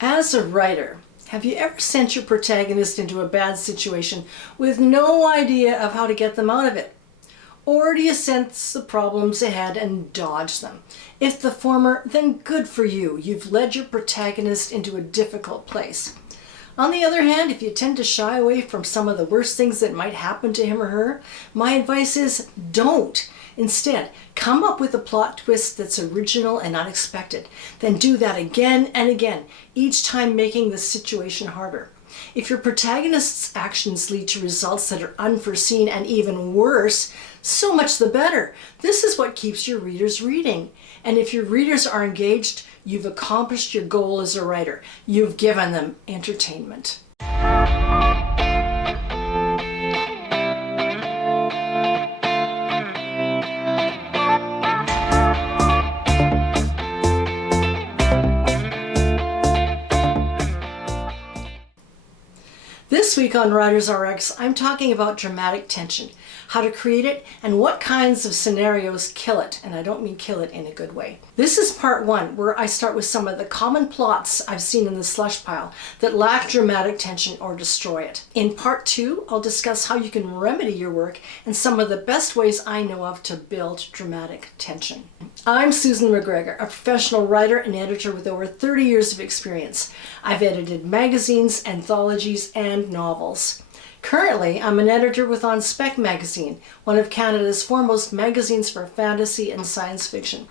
As a writer, have you ever sent your protagonist into a bad situation with no idea of how to get them out of it? Or do you sense the problems ahead and dodge them? If the former, then good for you. You've led your protagonist into a difficult place. On the other hand, if you tend to shy away from some of the worst things that might happen to him or her, my advice is don't. Instead, come up with a plot twist that's original and unexpected. Then do that again and again, each time making the situation harder. If your protagonist's actions lead to results that are unforeseen and even worse, so much the better. This is what keeps your readers reading. And if your readers are engaged, you've accomplished your goal as a writer. You've given them entertainment. This week on Writers RX, I'm talking about dramatic tension, how to create it, and what kinds of scenarios kill it. And I don't mean kill it in a good way. This is part one, where I start with some of the common plots I've seen in the slush pile that lack dramatic tension or destroy it. In part two, I'll discuss how you can remedy your work and some of the best ways I know of to build dramatic tension. I'm Susan McGregor, a professional writer and editor with over 30 years of experience. I've edited magazines, anthologies, and novels. Currently, I'm an editor with On Spec magazine, one of Canada's foremost magazines for fantasy and science fiction.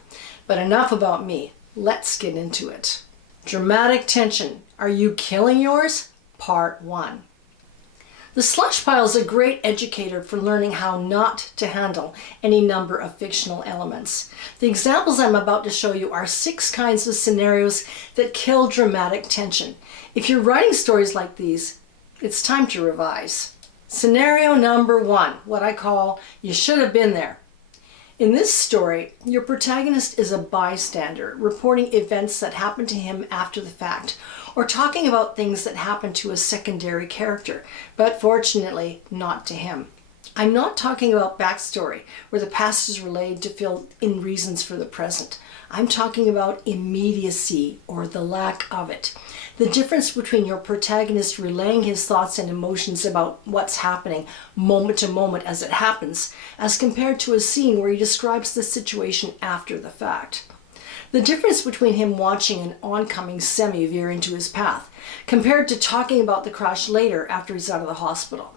But enough about me. Let's get into it. Dramatic tension. Are you killing yours? Part 1. The slush pile is a great educator for learning how not to handle any number of fictional elements. The examples I'm about to show you are 6 kinds of scenarios that kill dramatic tension. If you're writing stories like these, it's time to revise. Scenario number 1, what I call, you should have been there. In this story, your protagonist is a bystander, reporting events that happen to him after the fact, or talking about things that happen to a secondary character, but fortunately not to him. I'm not talking about backstory, where the past is relayed to fill in reasons for the present. I'm talking about immediacy, or the lack of it. The difference between your protagonist relaying his thoughts and emotions about what's happening moment to moment as it happens, as compared to a scene where he describes the situation after the fact. The difference between him watching an oncoming semi veer into his path, compared to talking about the crash later after he's out of the hospital.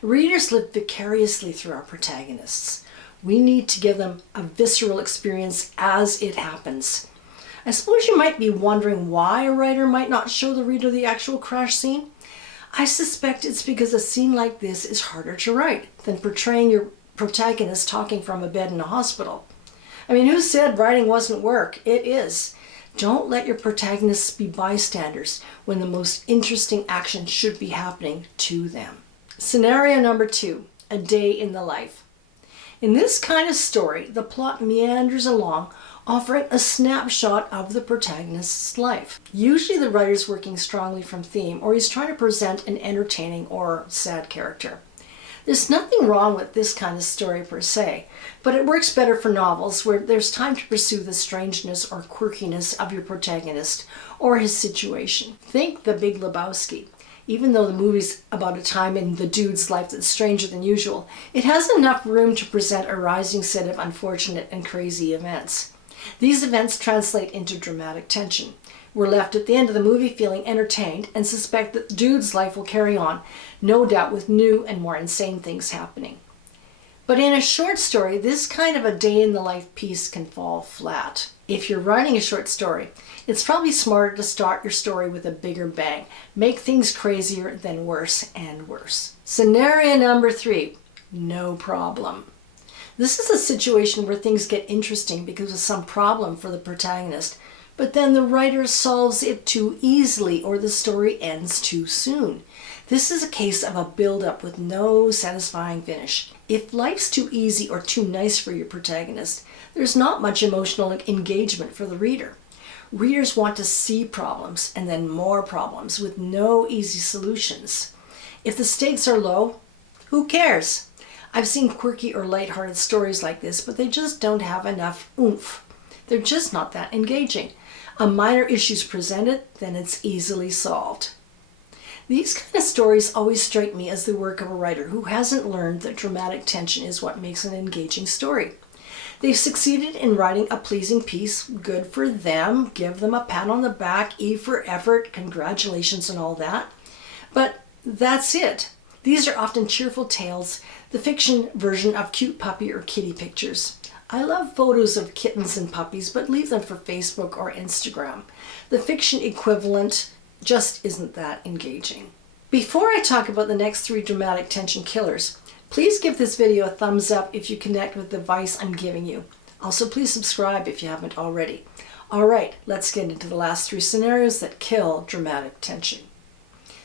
Readers live vicariously through our protagonists. We need to give them a visceral experience as it happens. I suppose you might be wondering why a writer might not show the reader the actual crash scene. I suspect it's because a scene like this is harder to write than portraying your protagonist talking from a bed in a hospital. I mean, who said writing wasn't work? It is. Don't let your protagonists be bystanders when the most interesting action should be happening to them. Scenario number 2, a day in the life. In this kind of story, the plot meanders along, offering a snapshot of the protagonist's life. Usually the writer's working strongly from theme, or he's trying to present an entertaining or sad character. There's nothing wrong with this kind of story per se, but it works better for novels where there's time to pursue the strangeness or quirkiness of your protagonist or his situation. Think The Big Lebowski. Even though the movie's about a time in the dude's life that's stranger than usual, it has enough room to present a rising set of unfortunate and crazy events. These events translate into dramatic tension. We're left at the end of the movie feeling entertained and suspect that the dude's life will carry on, no doubt with new and more insane things happening. But in a short story, this kind of a day-in-the-life piece can fall flat. If you're writing a short story, it's probably smarter to start your story with a bigger bang. Make things crazier than worse and worse. Scenario number 3, no problem. This is a situation where things get interesting because of some problem for the protagonist, but then the writer solves it too easily or the story ends too soon. This is a case of a build-up with no satisfying finish. If life's too easy or too nice for your protagonist, there's not much emotional engagement for the reader. Readers want to see problems and then more problems with no easy solutions. If the stakes are low, who cares? I've seen quirky or lighthearted stories like this, but they just don't have enough oomph. They're just not that engaging. A minor issue is presented, then it's easily solved. These kind of stories always strike me as the work of a writer who hasn't learned that dramatic tension is what makes an engaging story. They've succeeded in writing a pleasing piece. Good for them. Give them a pat on the back. E for effort. Congratulations and all that. But that's it. These are often cheerful tales, the fiction version of cute puppy or kitty pictures. I love photos of kittens and puppies, but leave them for Facebook or Instagram. The fiction equivalent just isn't that engaging. Before I talk about the next 3 dramatic tension killers, please give this video a thumbs up if you connect with the advice I'm giving you. Also, please subscribe if you haven't already. All right, let's get into the last 3 scenarios that kill dramatic tension.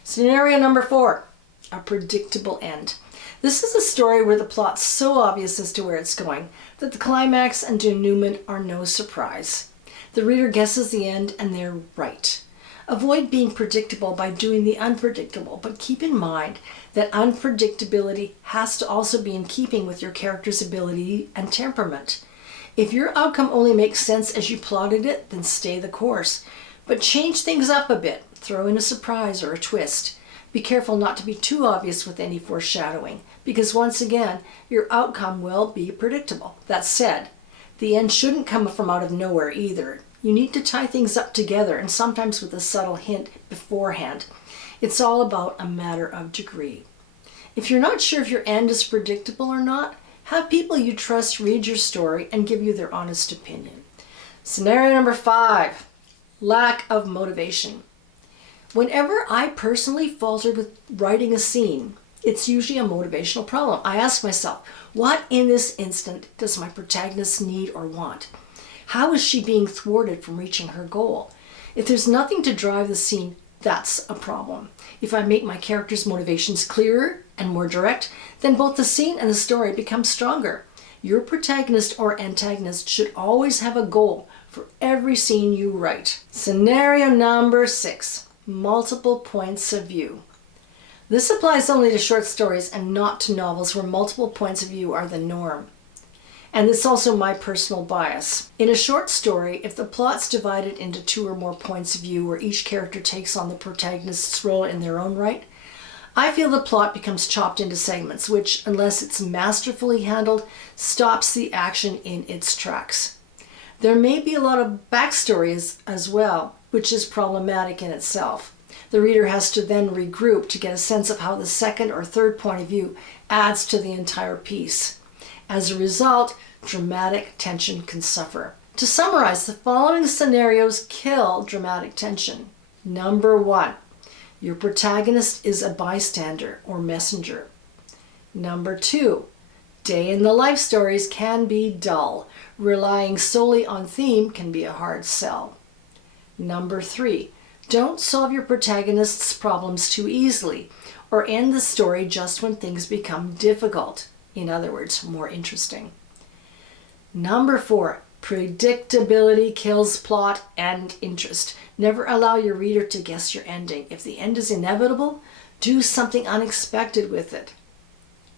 Scenario number 4, a predictable end. This is a story where the plot's so obvious as to where it's going that the climax and denouement are no surprise. The reader guesses the end and they're right. Avoid being predictable by doing the unpredictable, but keep in mind that unpredictability has to also be in keeping with your character's ability and temperament. If your outcome only makes sense as you plotted it, then stay the course. But change things up a bit. Throw in a surprise or a twist. Be careful not to be too obvious with any foreshadowing, because once again, your outcome will be predictable. That said, the end shouldn't come from out of nowhere either. You need to tie things up together, and sometimes with a subtle hint beforehand. It's all about a matter of degree. If you're not sure if your end is predictable or not, have people you trust read your story and give you their honest opinion. Scenario number 5, lack of motivation. Whenever I personally falter with writing a scene, it's usually a motivational problem. I ask myself, what in this instant does my protagonist need or want? How is she being thwarted from reaching her goal? If there's nothing to drive the scene, that's a problem. If I make my character's motivations clearer and more direct, then both the scene and the story become stronger. Your protagonist or antagonist should always have a goal for every scene you write. Scenario number 6, multiple points of view. This applies only to short stories and not to novels where multiple points of view are the norm. And it's also my personal bias. In a short story, if the plot's divided into 2 or more points of view where each character takes on the protagonist's role in their own right, I feel the plot becomes chopped into segments, which, unless it's masterfully handled, stops the action in its tracks. There may be a lot of backstory as well, which is problematic in itself. The reader has to then regroup to get a sense of how the second or third point of view adds to the entire piece. As a result, dramatic tension can suffer. To summarize, the following scenarios kill dramatic tension. Number 1, your protagonist is a bystander or messenger. Number 2, day in the life stories can be dull. Relying solely on theme can be a hard sell. Number 3, don't solve your protagonist's problems too easily or end the story just when things become difficult. In other words, more interesting. Number 4, predictability kills plot and interest. Never allow your reader to guess your ending. If the end is inevitable, do something unexpected with it.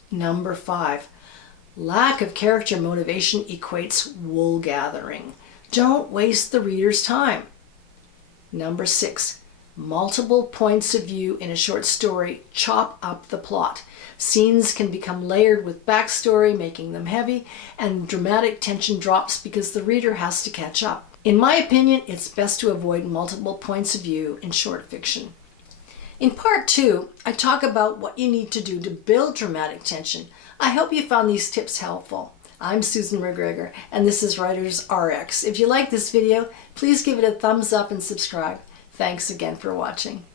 Number 5, lack of character motivation equates wool gathering. Don't waste the reader's time. Number 6, multiple points of view in a short story chop up the plot. Scenes can become layered with backstory, making them heavy, and dramatic tension drops because the reader has to catch up. In my opinion, it's best to avoid multiple points of view in short fiction. In part 2, I talk about what you need to do to build dramatic tension. I hope you found these tips helpful. I'm Susan McGregor, and this is Writers RX. If you like this video, please give it a thumbs up and subscribe. Thanks again for watching.